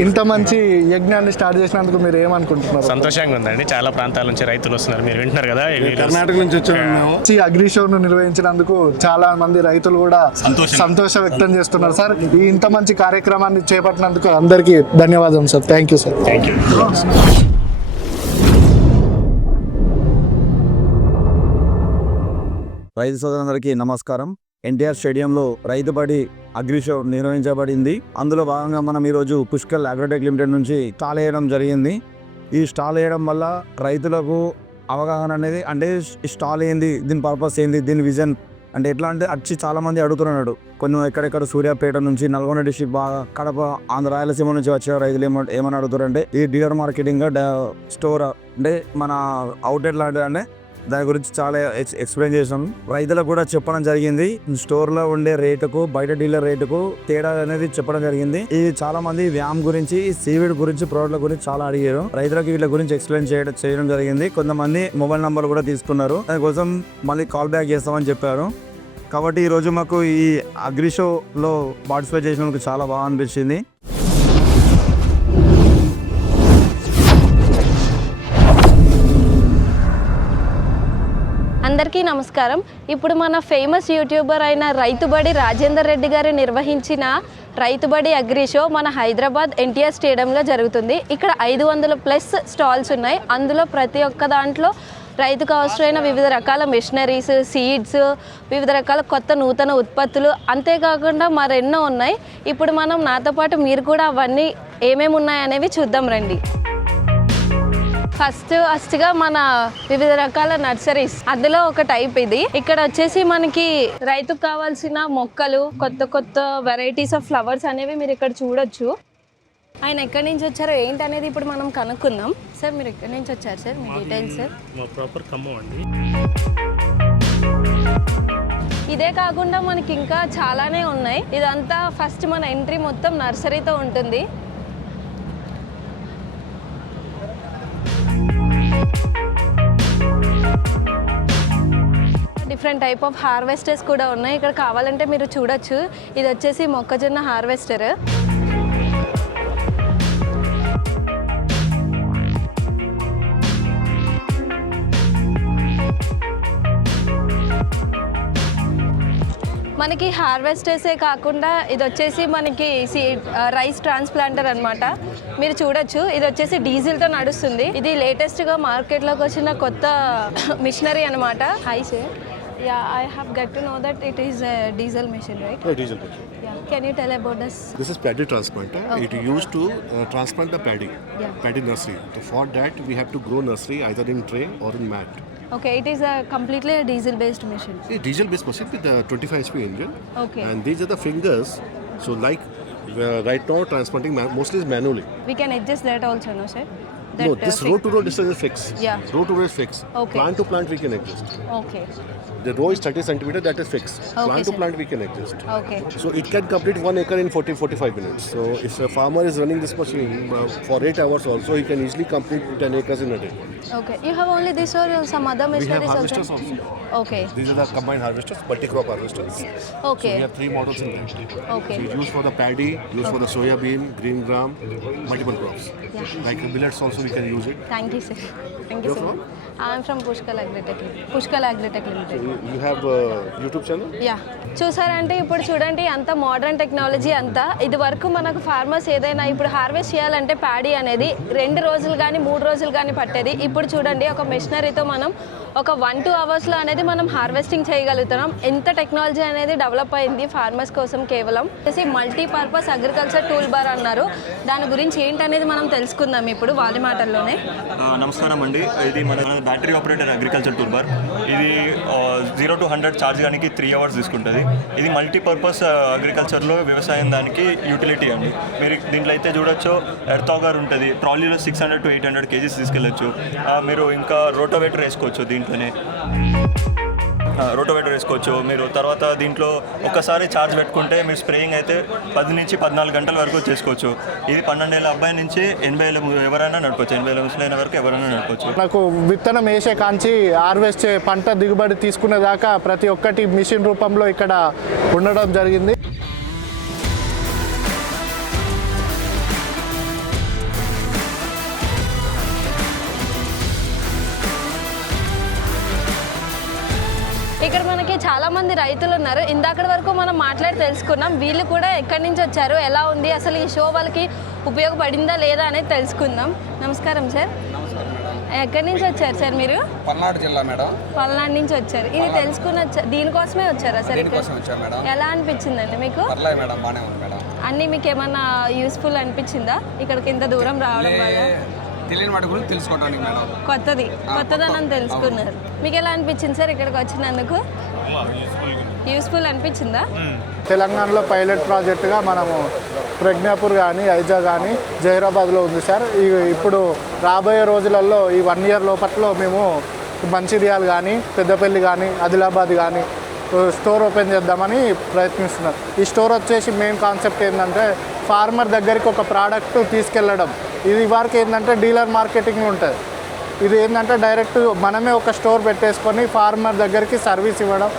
ఇంత మంచి యజ్ఞాన్ని స్టార్ట్ చేసినందుకు మీరు ఏమనుకుంటున్నారు? సంతోషంగా ఉందండి. చాలా ప్రాంతాల నుంచి రైతులు వస్తున్నారు. మీరు వింటున్నారు కదా, కర్ణాటక నుంచి వచ్చాము. ఈ అగ్రి షోను నిర్వహించినందుకు చాలా మంది రైతులు కూడా సంతోషం వ్యక్తం చేస్తున్నారు సార్. ఈ ఇంత మంచి కార్యక్రమాన్ని చేపట్టినందుకు అందరికీ ధన్యవాదాలు sir. Thank you sir. Thank you. రైతు సోదరులందరికీ నమస్కారం. ఎన్టీఆర్ స్టేడియంలో రైతు బడి అగ్రి షో నిర్వహించబడింది. అందులో భాగంగా మనం ఈరోజు పుష్కల్ అగ్రోటెక్ లిమిటెడ్ నుంచి స్టాల్ వేయడం జరిగింది. ఈ స్టాల్ వేయడం వల్ల రైతులకు అవగాహన అనేది, అంటే స్టాల్ ఏంది, దీని పర్పస్ ఏంది, దీని విజన్ అంటే ఎట్లా అంటే వచ్చి చాలా మంది అడుగుతున్నాడు. కొన్ని ఎక్కడెక్కడ సూర్యాపేట నుంచి, నల్గొండ డిస్ట్రిక్ట్, బాగా కడప, ఆంధ్ర, రాయలసీమ నుంచి వచ్చే రైతులు ఏమని అడుగుతారంటే ఈ డీలర్ మార్కెటింగ్ స్టోర్ అంటే మన అవుట్లెట్ లాంటిది అంటే దాని గురించి చాలా ఎక్స్ప్లెయిన్ చేసాం. రైతులకు కూడా చెప్పడం జరిగింది. స్టోర్లో ఉండే రేటుకు బయట డీలర్ రేటుకు తేడా అనేది చెప్పడం జరిగింది. ఇది చాలా మంది వ్యామ్ గురించి, సీవీడ్ గురించి, ప్రోడక్ట్ల గురించి చాలా అడిగారు. రైతులకు వీళ్ళ గురించి ఎక్స్ప్లెయిన్ చేయడం జరిగింది. కొంతమంది మొబైల్ నంబర్ కూడా తీసుకున్నారు. దానికోసం మళ్ళీ కాల్ బ్యాక్ చేస్తామని చెప్పారు. కాబట్టి ఈరోజు మాకు ఈ అగ్రి షోలో పార్టిసిపేట్ చేసినందుకు చాలా బాగా అనిపించింది. అందరికీ నమస్కారం. ఇప్పుడు మన ఫేమస్ యూట్యూబర్ అయిన రైతుబడి రాజేందర్ రెడ్డి గారు నిర్వహించిన రైతుబడి అగ్రి షో మన హైదరాబాద్ ఎన్టీఆర్ స్టేడియంలో జరుగుతుంది. ఇక్కడ 500+ స్టాల్స్ ఉన్నాయి. అందులో ప్రతి ఒక్క దాంట్లో రైతుకు అవసరమైన వివిధ రకాల మిషనరీస్, సీడ్స్, వివిధ రకాల కొత్త నూతన ఉత్పత్తులు, అంతేకాకుండా మరెన్నో ఉన్నాయి. ఇప్పుడు మనం నాతో పాటు మీరు కూడా అవన్నీ ఏమేమి ఉన్నాయనేవి చూద్దాం రండి. ఫస్ట్గా మన వివిధ రకాల నర్సరీస్, అందులో ఒక టైప్ ఇది. ఇక్కడ వచ్చేసి మనకి రైతుకు కావాల్సిన మొక్కలు, కొత్త వెరైటీస్ ఆఫ్ ఫ్లవర్స్ అనేవి మీరు ఇక్కడ చూడొచ్చు. ఆయన ఎక్కడి నుంచి వచ్చారో ఏంటి అనేది ఇప్పుడు మనం కనుక్కుందాం. సార్, మీరు ఎక్కడి నుంచి వచ్చారు సార్? మీ డీటెయిల్స్ సార్? మా ప్రాపర్ ఖమ్మం అండి. ఇదే కాకుండా మనకి ఇంకా చాలానే ఉన్నాయి. ఇదంతా ఫస్ట్ మన ఎంట్రీ మొత్తం నర్సరీతో ఉంటుంది. డిఫరెంట్ టైప్ ఆఫ్ హార్వెస్టర్స్ కూడా ఉన్నాయి. ఇక్కడ కావాలంటే మీరు చూడొచ్చు. ఇది వచ్చేసి మొక్కజొన్న హార్వెస్టర్. మనకి హార్వెస్టర్సే కాకుండా ఇది వచ్చేసి మనకి రైస్ ట్రాన్స్ప్లాంటర్ అనమాట. మీరు చూడొచ్చు, ఇది వచ్చేసి డీజిల్తో నడుస్తుంది. ఇది లేటెస్ట్గా మార్కెట్లోకి వచ్చిన కొత్త మిషనరీ అనమాట. High sir. Yeah, I have got to know that it is a diesel machine, right? Yeah, diesel machine. Yeah. Can you tell about this? This is paddy transplanter. Okay. It used to transplant the paddy. Yeah. Paddy nursery. So for that we have to grow nursery either in tray or in mat. Okay, it is a completely a diesel-based machine. It's diesel-based machine with the 25 HP engine. Okay. And these are the fingers. So like right now transplanting mostly is manually. We can adjust that also, no sir? That, no, this row to row distance is fixed. Yeah. Row to row is fixed. Okay. Plant to plant we can adjust. Okay. The row is 30 centimeters, that is fixed. Okay, Plant to sir. plant we can adjust. Okay. So it can complete 1 acre in 40-45 minutes. So if a farmer is running this machine for 8 hours also, he can easily complete 10 acres in a day. Okay. You have only this or some other We have machineries harvesters also? also. Okay. These are the combined harvesters, multi-crop harvesters. Okay. So we have 3 models in that. Okay. So it's used for the paddy, used for the soya bean, green gram, multiple crops. Yeah. Like millets also we can use it. Thank you, sir. Thank you You're so from? much. I'm from Pushkal Agritech Limited. You have a YouTube channel? Yeah, చూసారంటే ఇప్పుడు చూడండి అంత modern technology అంతా. ఇది వరకు మనకు farmers ఏదైనా ఇప్పుడు హార్వెస్ట్ చేయాలంటే ప్యాడీ అనేది 2 రోజులు కానీ 3 రోజులు కానీ పట్టేది. ఇప్పుడు చూడండి ఒక మెషినరీతో మనం ఒక 1-2 అవర్స్లో అనేది మనం హార్వెస్టింగ్ చేయగలుగుతున్నాం. ఎంత టెక్నాలజీ అనేది డెవలప్ అయింది ఫార్మర్స్ కోసం. కేవలం మల్టీపర్పస్ అగ్రికల్చర్ టూల్ బార్ అన్నారు. దాని గురించి ఏంటనేది మనం తెలుసుకుందాం ఇప్పుడు వాళ్ళ మాటల్లోనే. నమస్కారం అండి. ఇది మన battery operator agriculture tool bar. ఇది 0 to 100 ఛార్జ్ కానీ 3 hours తీసుకుంటుంది. ఇది మల్టీపర్పస్ అగ్రికల్చర్లో వ్యవసాయం దానికి యూటిలిటీ అండి. మీరు దీంట్లో అయితే చూడొచ్చు, ఎర్త్ ఆగర్ ఉంటుంది. ట్రాలీలో 600 to 800 kgs తీసుకెళ్ళచ్చు. మీరు ఇంకా రోటోవేటర్ వేసుకోవచ్చు దీంట్లోనే. రోటోవేటర్ వేసుకోవచ్చు మీరు. తర్వాత దీంట్లో ఒక్కసారి ఛార్జ్ పెట్టుకుంటే మీరు స్ప్రేయింగ్ అయితే 10 నుంచి 14 గంటల వరకు చేసుకోవచ్చు. ఇది 12 ఏళ్ళ అబ్బాయి నుంచి 80 ఏళ్ళ ఎవరైనా నడపచ్చు. 80 ఏళ్ళ ముసలైన వరకు ఎవరైనా నడపచ్చు. నాకు విత్తనం వేసే కాంచి హార్వెస్ట్ పంట దిగుబడి తీసుకునే దాకా ప్రతి ఒక్కటి మిషన్ రూపంలో ఇక్కడ ఉండడం జరిగింది. చాలా మంది రైతులు ఉన్నారు. ఇందాకటి వరకు మనం మాట్లాడి తెలుసుకున్నాం. వీళ్ళు కూడా ఎక్కడి నుంచి వచ్చారు, ఎలా ఉంది, అసలు ఈ షో వాళ్ళకి ఉపయోగపడిందా లేదా అనేది తెలుసుకుందాం. నమస్కారం సార్. ఎక్కడి నుంచి వచ్చారు సార్ మీరు? పల్నాడు జిల్లా మేడం. పల్నాడు నుంచి వచ్చారు. ఇది తెలుసుకుని దీనికోసమే వచ్చారా సార్? ఎలా అనిపించిందండి మీకు? మేడం బాగానే ఉంది మేడం. అన్నీ మీకు ఏమన్నా యూస్ఫుల్ అనిపించిందా ఇక్కడికి ఇంత దూరం రావడం వల్ల? తెలియని వాటి గురించి తెలుసుకోవడానికి మేడం. కొత్తదనం తెలుసుకున్నారు. మీకు ఎలా అనిపించింది సార్ ఇక్కడికి వచ్చినందుకు? యూస్ఫుల్ అనిపించిందా? తెలంగాణలో పైలట్ ప్రాజెక్టుగా మనము ప్రజ్ఞాపూర్ కానీ ఐజా కానీ జహీరాబాద్లో ఉంది సార్. ఇప్పుడు రాబోయే రోజులలో ఈ 1 year లోపట్లో మేము మంచిర్యాల కానీ పెద్దపల్లి కానీ ఆదిలాబాద్ కానీ స్టోర్ ఓపెన్ చేద్దామని ప్రయత్నిస్తున్నాం. ఈ స్టోర్ వచ్చేసి మెయిన్ కాన్సెప్ట్ ఏంటంటే ఫార్మర్ దగ్గరికి ఒక ప్రోడక్ట్ తీసుకెళ్ళడం. ఇది వరకు ఏంటంటే డీలర్ మార్కెటింగ్ ఉంటుంది. ఇది ఏంటంటే డైరెక్ట్ మనమే ఒక స్టోర్ పెట్టేసుకొని ఫార్మర్ దగ్గరికి సర్వీస్ ఇవ్వడం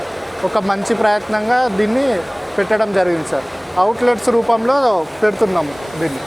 ఒక మంచి ప్రయత్నంగా దీన్ని పెట్టడం జరిగింది సార్. అవుట్లెట్స్ రూపంలో పెడుతున్నాము దీన్ని.